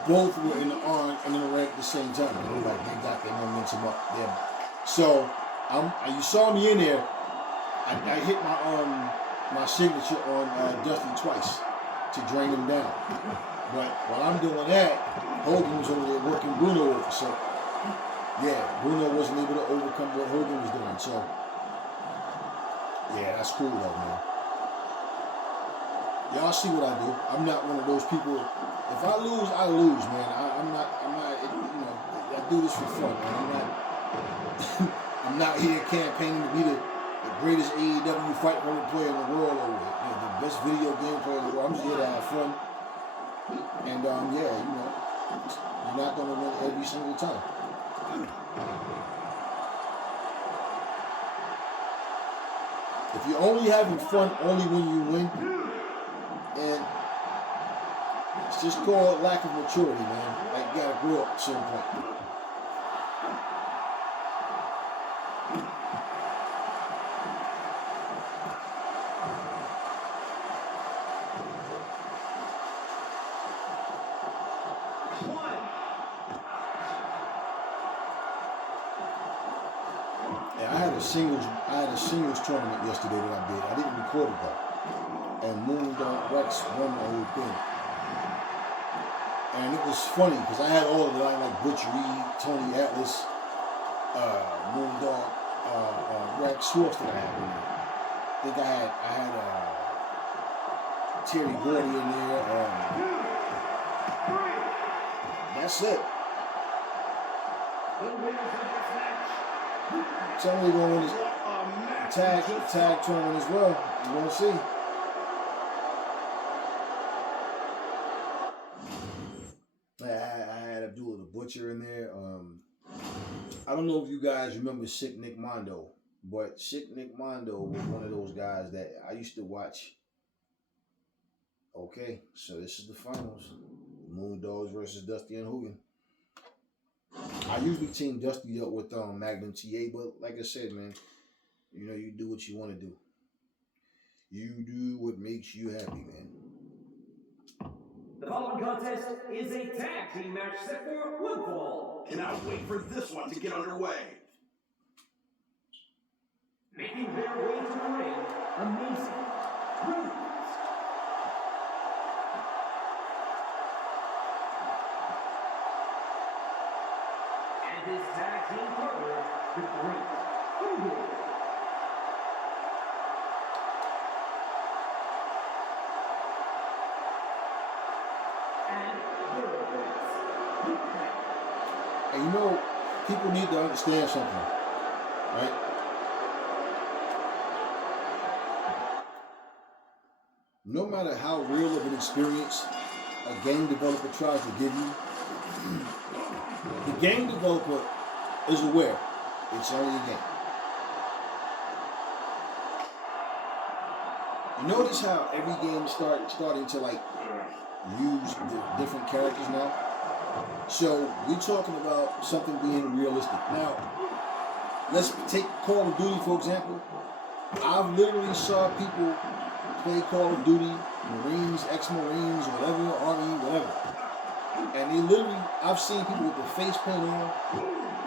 both were in the orange and in the red at the same time. Like, they got their momentum up there. So you saw me in there. I hit my signature on Dusty twice to drain him down. But while I'm doing that, Hogan was over there working Bruno over. So yeah, Bruno wasn't able to overcome what Hogan was doing. So yeah, that's cool though, man. Y'all see what I do. I'm not one of those people. If I lose, I lose, man. I'm not. You know, I do this for fun, man. I'm not. I'm not here campaigning to be the greatest AEW Fight Forever player in the world, or the best video game player in the world. I'm just here to have fun. And yeah, you know, you're not gonna win every single time. If you're only having fun only when you win, and it's just called lack of maturity, man. Like, you gotta grow up at a certain point. I had a singles tournament yesterday that I did. I didn't record it though. And Moondog Rex won the whole thing. And it was funny because I had all of them, like Butch Reed, Tony Atlas, Moondog, Rex. Who else did I have in there? I think I had Terry Gordy in there. That's it. Somebody going to win this tag tournament as well. You want to see? I had Abdullah the Butcher in there. I don't know if you guys remember Sick Nick Mondo. But Sick Nick Mondo was one of those guys that I used to watch. Okay, so this is the finals. Moondogs versus Dusty and Hogan. I usually team Dusty up with Magnum TA, but like I said, man, you know, you do what you want to do. You do what makes you happy, man. The following contest is a tag team match set for one fall. Cannot wait for this one to get underway. Making their way to the ring, Amazing Roots. And his tag team partner, the Great Hogan. And their opponents, And you know, people need to understand something, right? No matter how real of an experience a game developer tries to give you, the game developer is aware it's only a game. You notice how every game is starting to like use the different characters now? So we're talking about something being realistic. Now, let's take Call of Duty for example. I've literally saw people play Call of Duty, Marines, ex-Marines, whatever, Army, whatever. And they literally, I've seen people with the face paint on,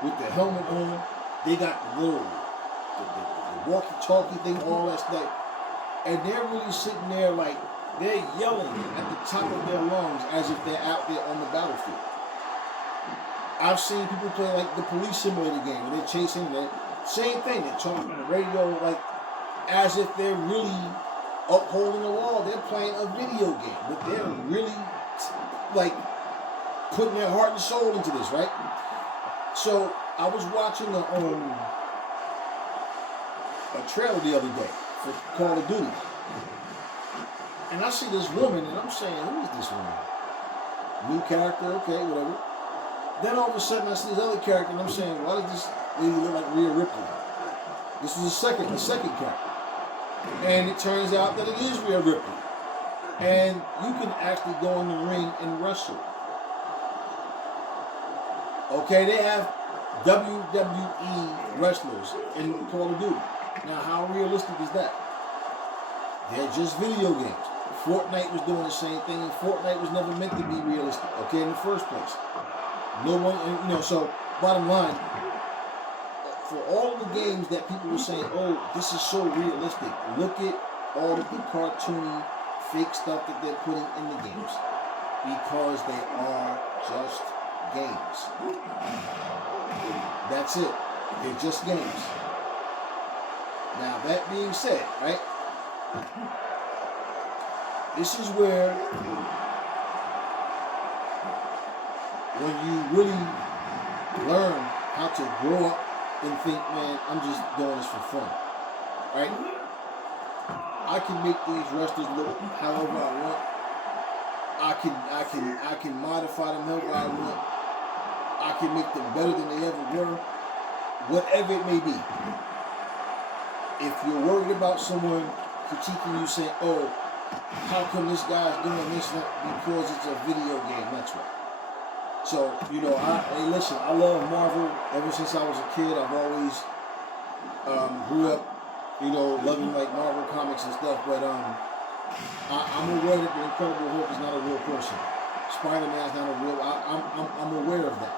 with the helmet on. They got the little, the walkie-talkie thing, all that stuff. And they're really sitting there like, they're yelling at the top of their lungs as if they're out there on the battlefield. I've seen people play like the police simulator game where they're chasing, same thing, they're talking on the radio like as if they're really upholding the law. They're playing a video game, but they're really like putting their heart and soul into this, right? So I was watching a trailer the other day for Call of Duty. And I see this woman, and I'm saying, who is this woman? New character, okay, whatever. Then all of a sudden, I see this other character, and I'm saying, why does this lady look like Rhea Ripley? This was the second character. And it turns out that it is Rhea Ripley. And you can actually go in the ring and wrestle. Okay, they have WWE wrestlers in Call of Duty. Now, how realistic is that? They're just video games. Fortnite was doing the same thing, and Fortnite was never meant to be realistic, okay, in the first place. No one, you know, so bottom line, for all of the games that people were saying, oh, this is so realistic, look at all of the cartoony, fake stuff that they're putting in the games. Because they are just games. That's it. They're just games. Now, that being said, right? This is where, when you really learn how to grow up and think, man, I'm just doing this for fun, right? I can make these wrestlers look however I want. I can modify them however I want. I can make them better than they ever were. Whatever it may be. If you're worried about someone critiquing you, saying, oh, how come this guy's doing this? Because it's a video game, that's right. So, you know, hey, listen, I love Marvel ever since I was a kid. I've always grew up, you know, loving like Marvel comics and stuff, but I'm aware that the Incredible Hulk is not a real person. Spider-Man's not a real, I'm aware of that.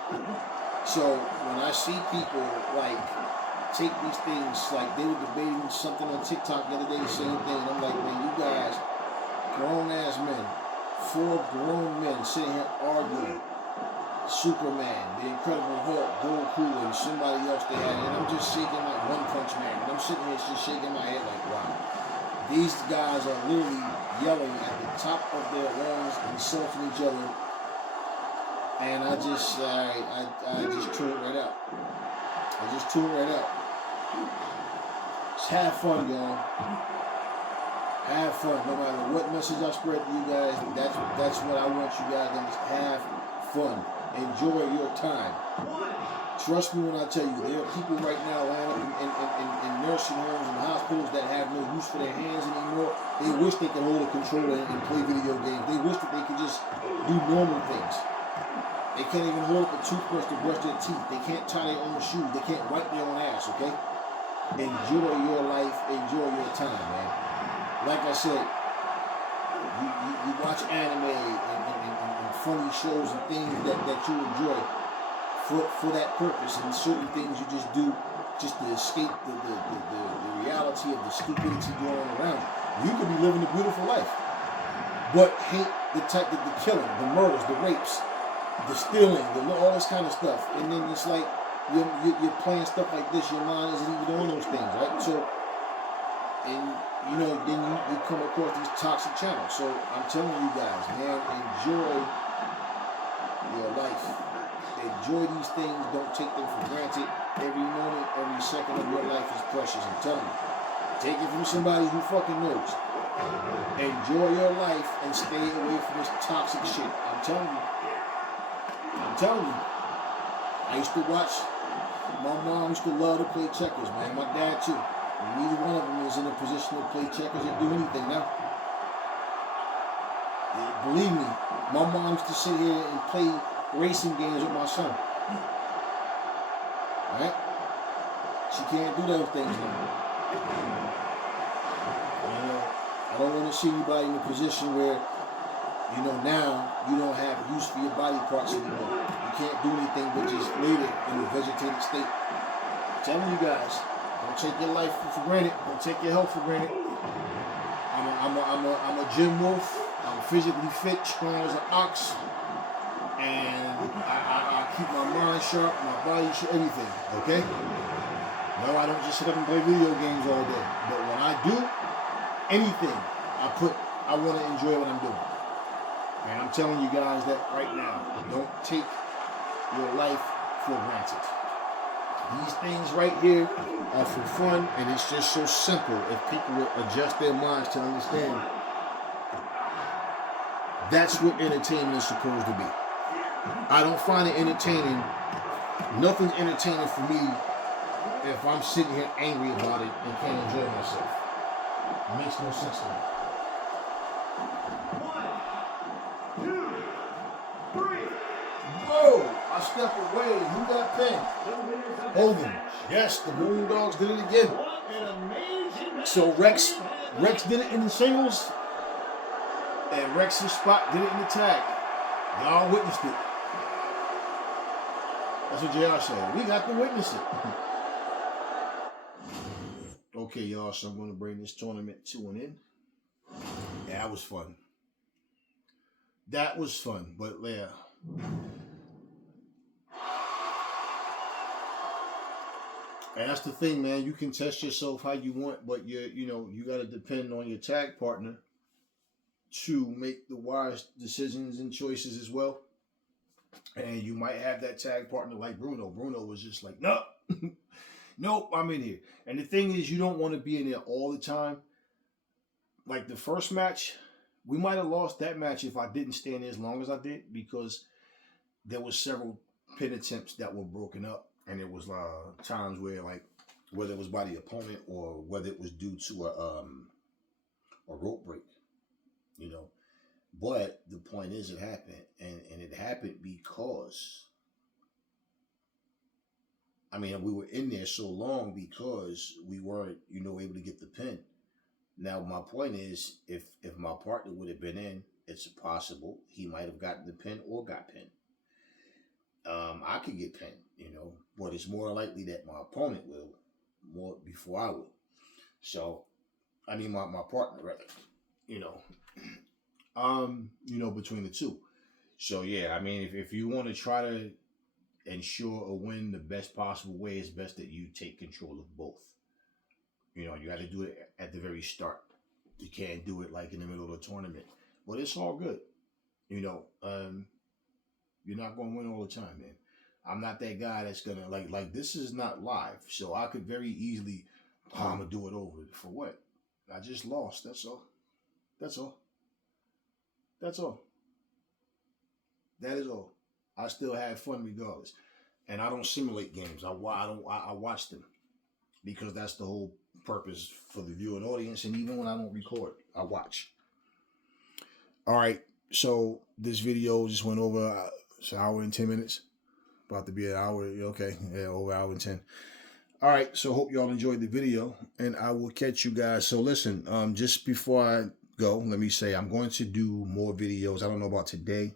So, when I see people like take these things, like they were debating something on TikTok the other day, the same thing, and I'm like, man, you guys, grown-ass men, 4 grown men sitting here arguing Superman, the Incredible Hulk, Goku, and somebody else they had, and I'm just shaking like One Punch Man, and I'm sitting here just shaking my head like, wow. These guys are literally yelling at the top of their lungs, insulting each other, and I just tune it right out. I just tune it right out. Just have fun, y'all. Have fun. No matter what message I spread to you guys, that's what I want you guys to just have fun. Enjoy your time. Trust me when I tell you, there are people right now lying up in nursing homes and hospitals that have no use for their hands anymore. They wish they could hold a controller and play video games. They wish that they could just do normal things. They can't even hold up a toothbrush to brush their teeth. They can't tie their own shoes. They can't wipe their own ass, okay? Enjoy your life. Enjoy your time, man. Like I said, you watch anime and funny shows and things that you enjoy for that purpose, and certain things you just do just to escape the reality of the stupidity going on around you. You could be living a beautiful life, but hate the killing, the murders, the rapes, the stealing, all this kind of stuff. And then it's like you're playing stuff like this, your mind isn't even on those things, right? So, and then you come across these toxic channels. So I'm telling you guys, man, enjoy your life. Enjoy these things. Don't take them for granted. Every moment, every second of your life is precious. I'm telling you. Take it from somebody who fucking knows. Enjoy your life and stay away from this toxic shit. I'm telling you. I'm telling you. I used to watch. My mom used to love to play checkers, man. My dad too. Neither one of them is in a position to play checkers or do anything now. Believe me, my mom used to sit here and play racing games with my son. Right? She can't do those things now. I don't want to see anybody in a position where, now you don't have use for your body parts anymore. You can't do anything but just lay there in a vegetated state. I'm telling you guys, don't take your life for granted. Don't take your health for granted. I'm a gym wolf. I'm physically fit, strong as an ox. And I keep my mind sharp, my body sharp, everything, okay? No, I don't just sit up and play video games all day. But when I do anything, I want to enjoy what I'm doing. And I'm telling you guys that right now, don't take your life for granted. These things right here are for fun, and it's just so simple if people would adjust their minds to understand. That's what entertainment is supposed to be. I don't find it entertaining. Nothing's entertaining for me if I'm sitting here angry about it and can't enjoy myself. It makes no sense to me. 1, 2, 3. Whoa! I step away. Who got pinned? Hogan. Yes, the Moondogs did it again. So Rex did it in the singles, and Rex's spot did it in the tag. Y'all witnessed it. That's what JR said. We got to witness it. Okay, y'all, so I'm going to bring this tournament to an end. Yeah, that was fun. That was fun, but yeah. And that's the thing, man. You can test yourself how you want, but you got to depend on your tag partner to make the wise decisions and choices as well. And you might have that tag partner like Bruno. Bruno was just like, no, nope, I'm in here. And the thing is, you don't want to be in there all the time. Like the first match, we might have lost that match if I didn't stay in there as long as I did, because there was several pin attempts that were broken up. And it was times where, like, whether it was by the opponent or whether it was due to a rope break, But the point is, it happened, and it happened because, we were in there so long because we weren't, able to get the pin. Now, my point is, if my partner would have been in, it's possible he might have gotten the pin or got pinned. I could get pinned, but it's more likely that my opponent will more before I would. So, my partner rather, between the two. So yeah, if you want to try to ensure a win the best possible way, it's best that you take control of both. You got to do it at the very start. You can't do it like in the middle of the tournament. But it's all good. You're not going to win all the time, man. I'm not that guy that's going to, like this is not live. So I could very easily, I'm going to do it over. For what? I just lost. That's all. That's all. That's all. That is all. I still had fun regardless. And I don't simulate games. I watch them because that's the whole purpose for the viewing audience. And even when I don't record, I watch. All right. So this video just went over it's an hour and 10 minutes. About to be an hour. Okay. Yeah, over an hour and 10. All right. So hope y'all enjoyed the video, and I will catch you guys. So listen, just before I go, let me say I'm going to do more videos. I don't know about today,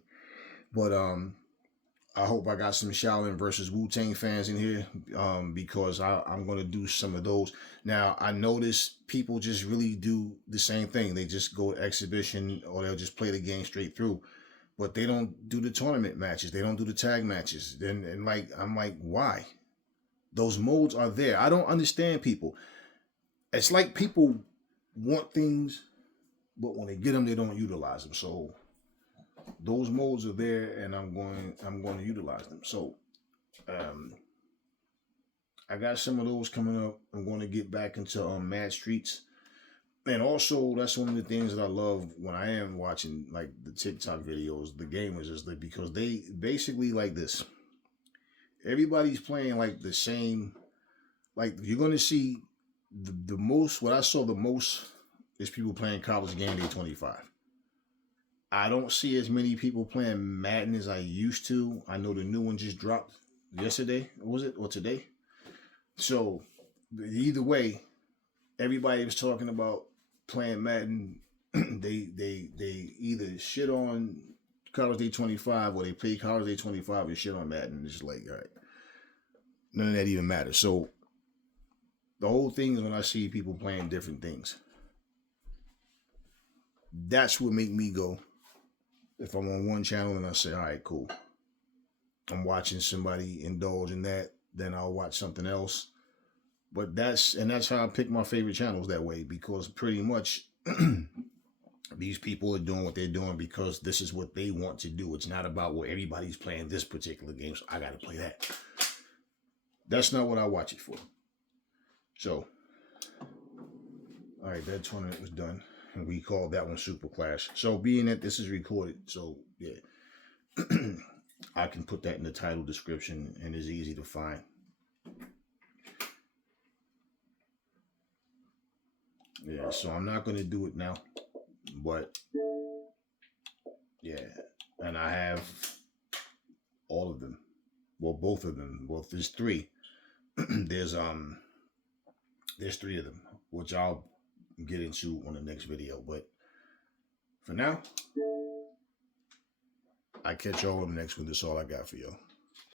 but I hope I got some Shaolin versus Wu-Tang fans in here, because I'm going to do some of those. Now, I notice people just really do the same thing. They just go to exhibition, or they'll just play the game straight through. But they don't do the tournament matches. They don't do the tag matches. And like, I'm like, why? Those modes are there. I don't understand people. It's like people want things, but when they get them, they don't utilize them. So those modes are there, and I'm going to utilize them. So I got some of those coming up. I'm going to get back into Mad Streets. And also, that's one of the things that I love when I am watching like the TikTok videos, the gamers, is that because they basically like this. Everybody's playing like the same. Like, you're going to see the most, what I saw the most is people playing College Game Day 25. I don't see as many people playing Madden as I used to. I know the new one just dropped yesterday, was it, or today? So either way, everybody was talking about playing Madden. they either shit on College Day 25, or they play College Day 25 and shit on Madden. It's just like, all right, none of that even matters. So the whole thing is, when I see people playing different things, that's what make me go. If I'm on one channel and I say, all right, cool, I'm watching somebody indulge in that, then I'll watch something else. But that's how I pick my favorite channels that way, because pretty much these people are doing what they're doing because this is what they want to do. It's not about, well, everybody's playing this particular game, so I got to play that. That's not what I watch it for. So, all right, that tournament was done, and we called that one Super Clash. So, being that this is recorded, so yeah, I can put that in the title description, and it's easy to find. Yeah, so I'm not going to do it now, but yeah, and I have all of them. Well, both of them. Well, there's three. There's 3 of them, which I'll get into on the next video. But for now, I catch y'all on the next one. That's all I got for y'all.